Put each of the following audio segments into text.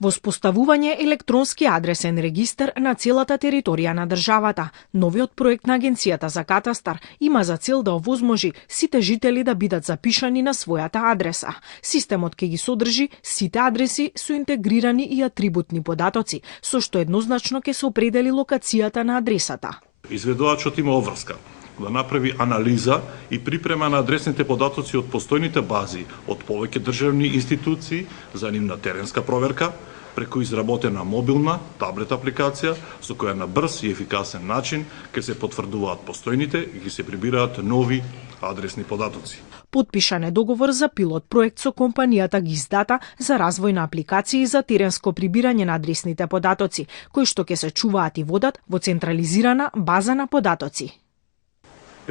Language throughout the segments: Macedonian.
Воспоставување електронски адресен регистар на целата територија на државата. Новиот проект на Агенцијата за катастар има за цел да овозможи сите жители да бидат запишани на својата адреса. Системот ќе ги содржи сите адреси со интегрирани и атрибутни податоци, со што еднозначно ќе се определи локацијата на адресата. Изведувачот има обврска да направи анализа и припрема на адресните податоци од постојните бази од повеќе државни институции за нивна теренска проверка, преку изработена мобилна таблет апликација со која на брз и ефикасен начин ќе се потврдуваат постојните и ќе се прибираат нови адресни податоци. Потпишан е договор за пилот проект со компанијата Гиздата за развој на апликации за теренско прибирање на адресните податоци, кои што ќе се чуваат и водат во централизирана база на податоци.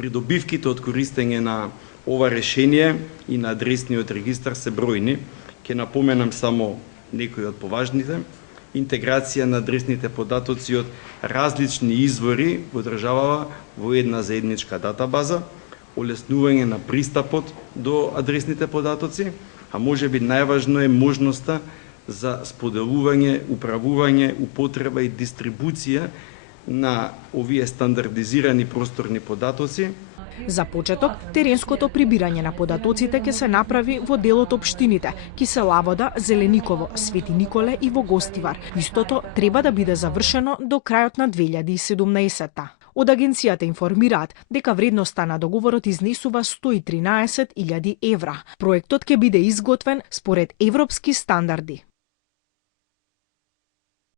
Придобивките од користење на ова решение и на адресниот регистар се бројни. Ќе напоменам само некои од поважните: интеграција на адресните податоци од различни извори во државава во една заедничка датабаза, олеснување на пристапот до адресните податоци, а можеби најважно е можноста за споделување, управување, употреба и дистрибуција на овие стандардизирани просторни податоци. За почеток, теренското прибирање на податоците ќе се направи во делот општините Киселавода, Зелениково, Свети Николе и во Гостивар. Истото треба да биде завршено до крајот на 2017. Од агенцијата информираат дека вредноста на договорот изнесува 113.000 евра. Проектот ќе биде изготвен според европски стандарди.